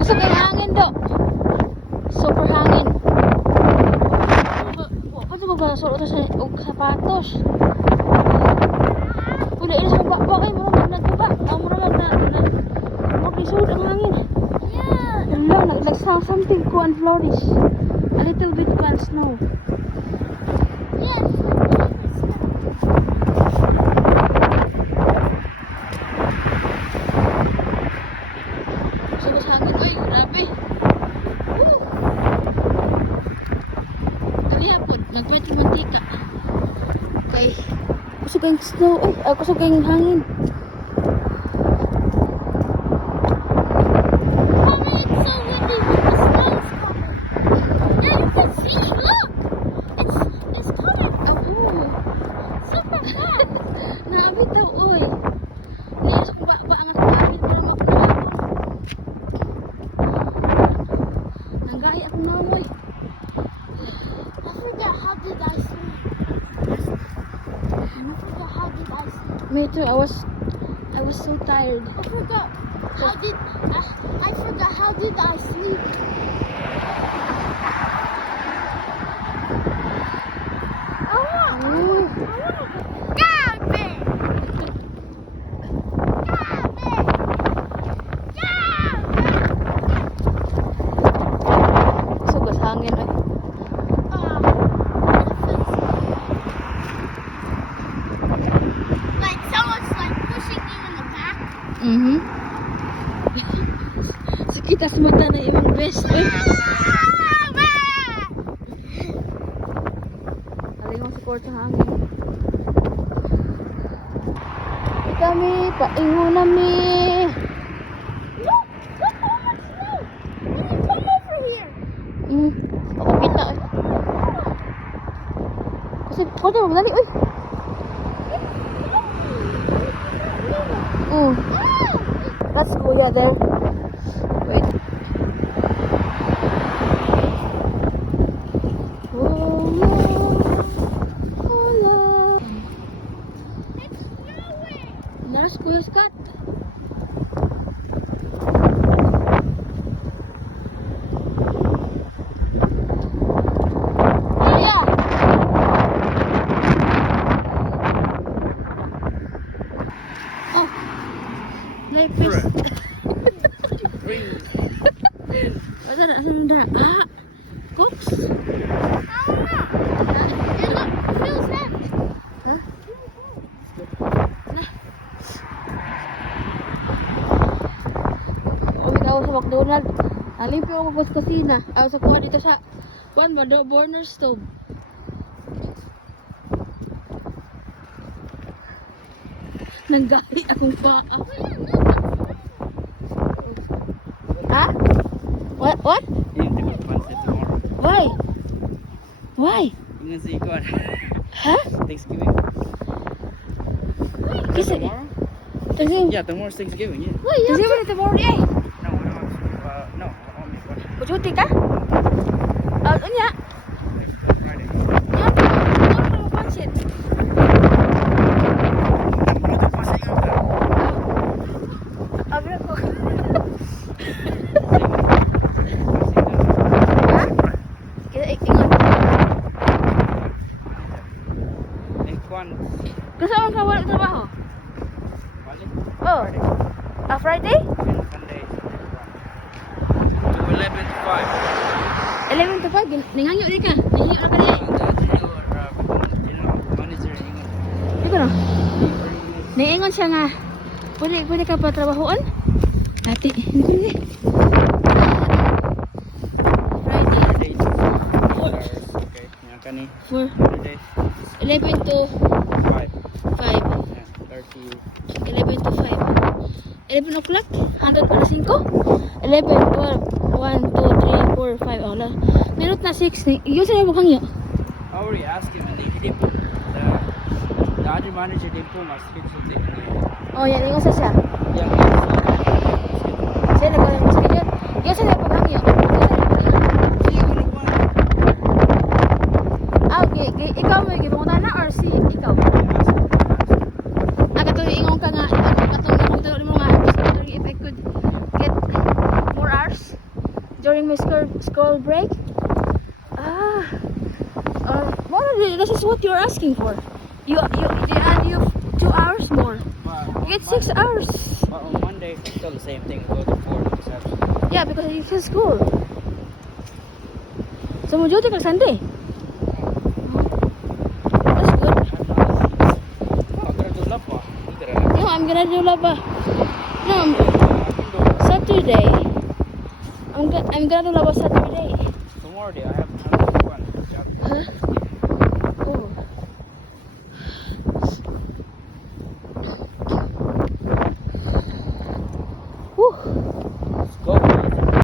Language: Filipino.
Gusto kay hangin do. Super hangin. Paano ko ba suot sa sapatos? Wala ina sa baba kay mura nagkuba. Mura na mag-isod ang hangin. Yeah. Lang something ko and flourish. A little bit of snow. Yes. Sabas hangin, oy, grabe. Kalihapon, nagpati-mantika. Okay. Gusto kayong snow, gusto kayong hangin. Mommy, it's so windy when the snow's coming. Yeah, you can see. Look, it's coming super fast. Naabitaw, oy. Niyas kung ba ang asapit para mapunahon. Nanggaya akong namoy. I forget how did I sleep. I forgot how did I sleep. Me too, I was so tired. I forgot how did I sleep. I want to go. Grab it! Grab it! Grab it! Sugas hangin, oy. Like someone's like pushing you in the back. Sakit as mata na imong best, oy. Aling support sa hangin. Kami, paingon nami. Look! Look how much snow! Can you come over here? Ako kita, oy. Kasi, koto, madali, oy. Let's go, yeah, there. Wait. Oh, yeah. It's snowing! There's Kuya Scott. Yeah. Oh. Lepis. Asan na? Ah. Cooks. Feels that. Huh? Kami ako sa McDonald. Nalimpyo ako sa kusina. Ako sa kuha dito sa kuhan ba? Burner stove. Nanggahi akong paa. Ha? What? Yung di ba pancit tomorrow? Why? Why? Yung si Ikuan. Ha? Thanksgiving. Kasi, Tomorrow? kasi, Yeah, tomorrow's Thanksgiving, yeah. kasi wala tomorrow eh. No, only Friday. Pujuti ka? Unya? Friday. Yan, ano na mapansin? Abra ko. Ha? Ingon. Ikuan. Kasama ka wala trabaho? Balik. Oh. Friday? And Sunday. To 11 to 5. 11 to 5. Ningangyo di ka? Ningangyo na ka di eh. General manager Ingon. Dito na. Niingon siya nga. Pwede ka pa trabahoan? Ate, hindi ko na. Friday. Friday. 4 hours. Okay. Yan kani. 4. Friday. 11 to 5. 5. Yeah. 30. 11 to 5. 11 o'clock? Hanggang alas 5? 11, 12, 1, 2, 3, 4, 5. Oh, meron na 6. Yung sa'yo mo kangyo? I already asked him and he didn't put the other manager didn't put my schedule in. Oh, yan. Yung sa siya. Yeah, Siya nagkalang mas ganyan. Yung sa'yo mo kangyo? Ah, okay. Ikaw mo yung gibangutan na or si ikaw? Katong ingon ka nga, katong nakagdalo mo nga, if I could get more hours. my school break? Ah. More this is what you're asking for. They add you 2 hours more. But You get 6 hours. But on Monday, it's still the same thing. Go to 4 to 7. Yeah, because it's his school. So mo duty kag Sunday. That's good. I'm gonna do love pa. No, I'm gonna do laba. No, Saturday. I'm gonna do laba Saturday. Tomorrow day, I have one. Huh? Oh.